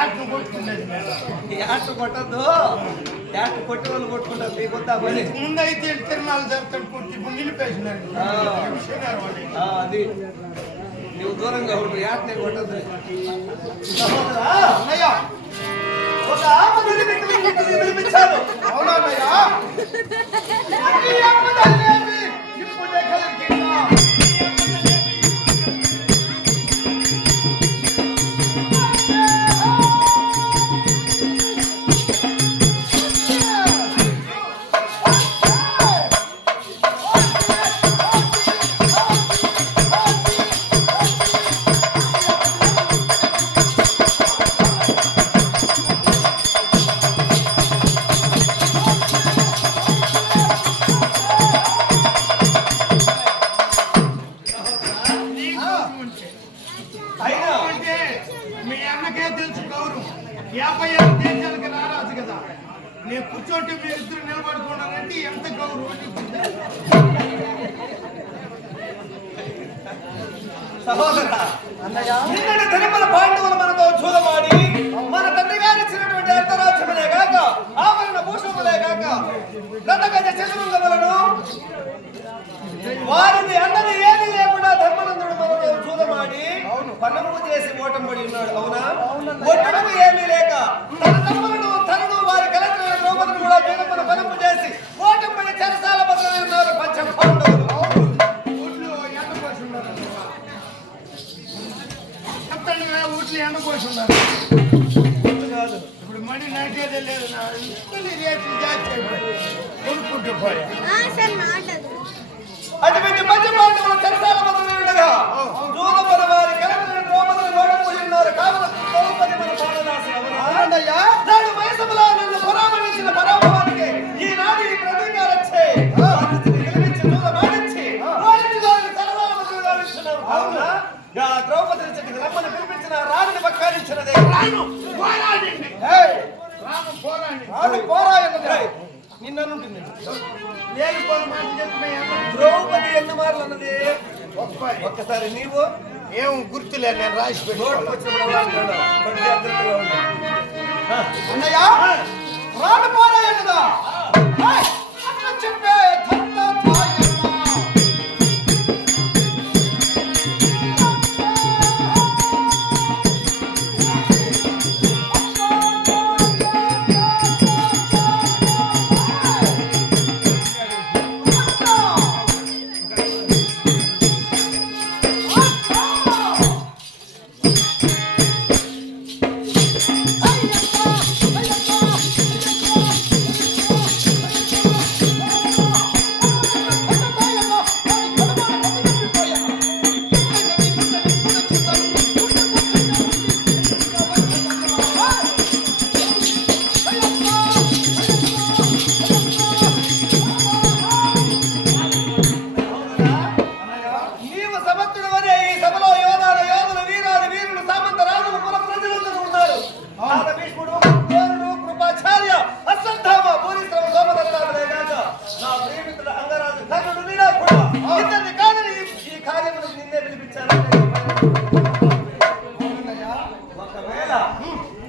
Act కొట్టుకునేది act కొట్టద్దు, act కొట్టే వాళ్ళు కొట్టుకుంటారు. మీకు వద్దా పని? ముందు అయితే తిరునాళ్ళు జరుగుతాడు కొట్టి ఇప్పుడు నిలిపేసినారు. అది నువ్వు దూరంగా ఉండు, యాక్ట్ కొట్టద్దు. అన్నయ్య ఒక ఆపదని వినిపించాను. అవునా అన్నయ్య? ఇప్పుడే కలిగిందా? నేను కూర్చోంటే మీరిద్దరు నిలబడుకున్నారంటే ఎంత గౌరవం. సహోదర నిన్నటి తిరుమల పాండవులు మనతో చూడమాడి మన తండ్రి గారు ఇచ్చినటువంటి అర్ధరాజ్యములే కాక ఆభరణ భూషములే కాక గతగజ చతురంగములను వారిని అన్నది ఏది లేకుండా ధర్మనందుడు మనతో చూడమాడి పన్నము చేసి ఓటం పడి ఉన్నాడు. అవునా? ఒట్టడము ఏమీ లేక తన తమ్ములను తనను వారి కలెక్టర్ ద్రౌపదిని కూడా జగమ్మను పన్నము చేసి ఓటం పడి చెరసాల బదులై ఉన్నారు పంచ పాండవులు. ఊట్లో ఎండపోసి ఉన్నారు. ఇప్పుడు మనీ నాకేదే లేదు. నా ఇంట్లో రేట్లు జాస్తి కొనుక్కుంటూ పోయా. అటువంటి పంచ పాండవులు చెరసాల బదులై ఉండగా జూదపద వారి కలెక్టర్ ద్రౌపదిని ఓటం పడి ఉన్నారు. కావున ద్రౌపది మన పాలనాశి. నాడు వయసులో నన్ను పరామర్శించిన పరాభవానికి ఈనాడు ఈ ప్రతీకారం వచ్చే గెలిపించి చూడమాడించి అవునా? ద్రౌపదిని చెట్టుకి రమ్మని పిలిపించిన రాణిని పక్కాడించినదే రాను పోరాడి నిన్నంటుంది. ద్రౌపది ఎన్ని మార్లు అన్నది ఒక్కసారి నీవు ఏం గుర్తులే. నేను రాసి అన్నయ్య రాను పోరాయన్నదా చెప్పే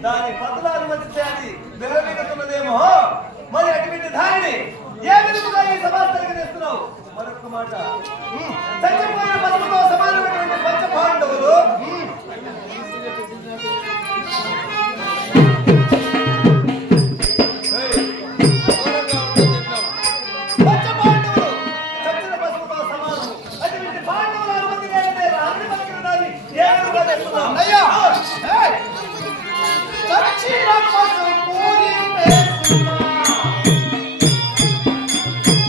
దాని పదుల అనుమతిస్తే అది విరమిగుతున్నదేమో. మరి అటువంటి దానిని ఏ విధంగా ఈ సమాజానికి తెస్తున్నావు? మరొక మాట, చచ్చిపోయిన పదముతో సమానమైనటువంటి పంచ పాండవులు చచ్చిన పశువుతో సమానము. అటువంటి పాండవుల అనుమతి లేదే రాని పలికిన దాన్ని ఏ విధంగా తెస్తున్నావు?